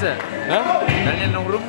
sir? Hah? Daniel Nongrum?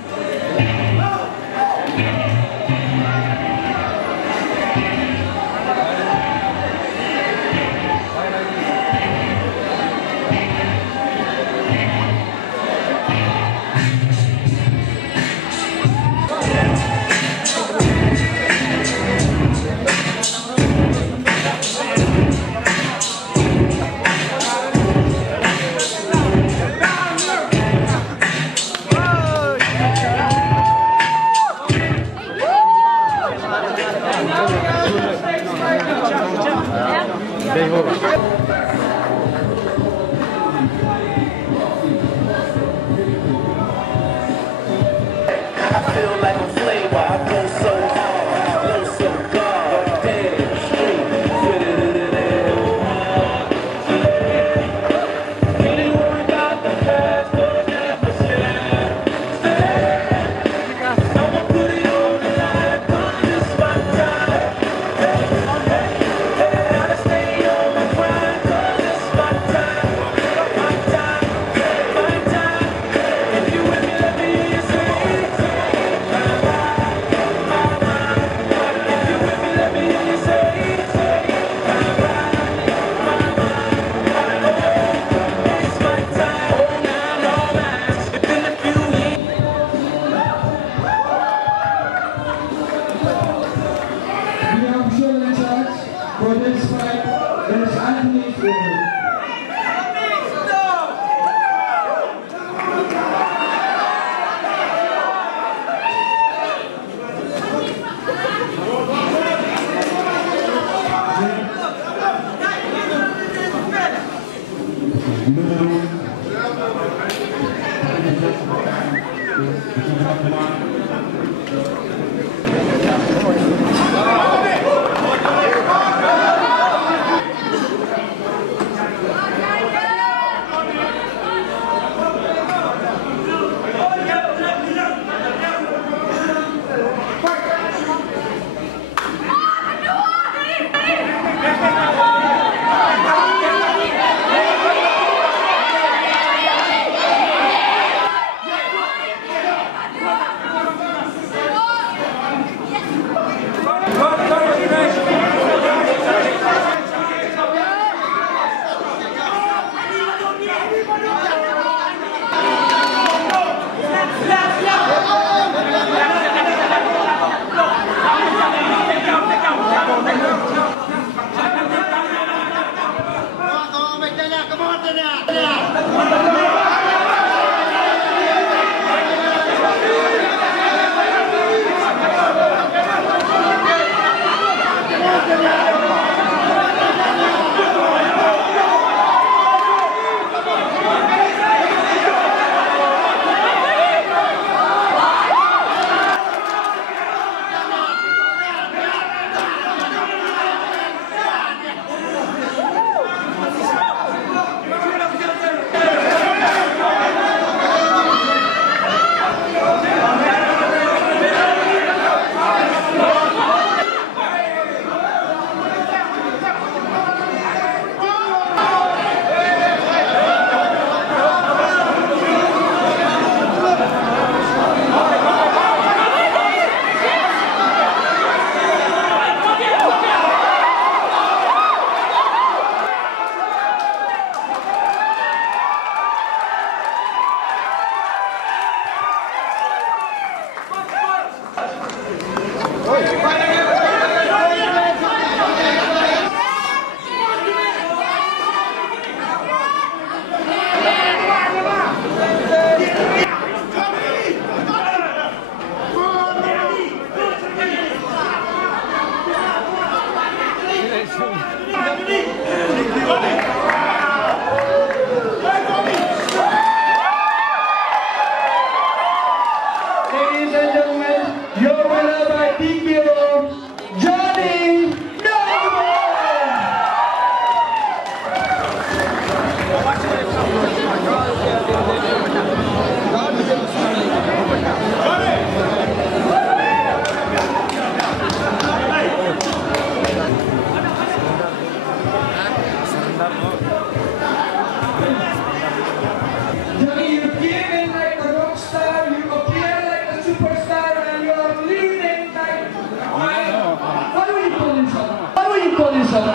call yourself?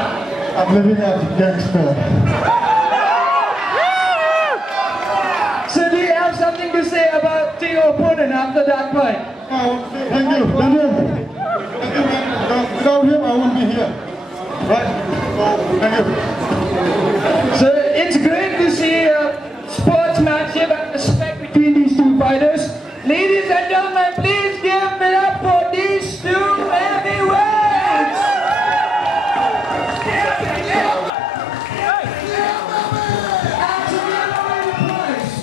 I'm living as a gangster. So do you have something to say about to your opponent after that fight? Thank you. Thank you, man. Without him, I wouldn't be here. Right? So, thank you. So it's great to see sportsmanship and respect between these two fighters. Ladies and gentlemen, please give it up for these two heavyweights! And to give away the prize,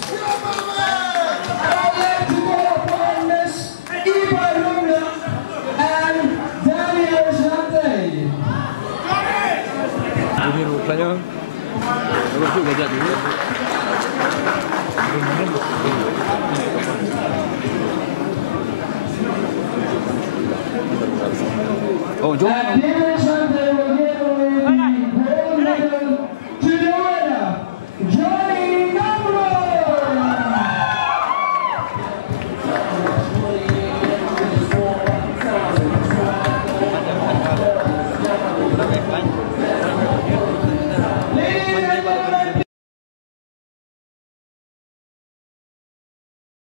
I'd like to call upon Miss Eva Luna and Daniel Jante. Ini rupanya bagus juga jadi. Oh, jom.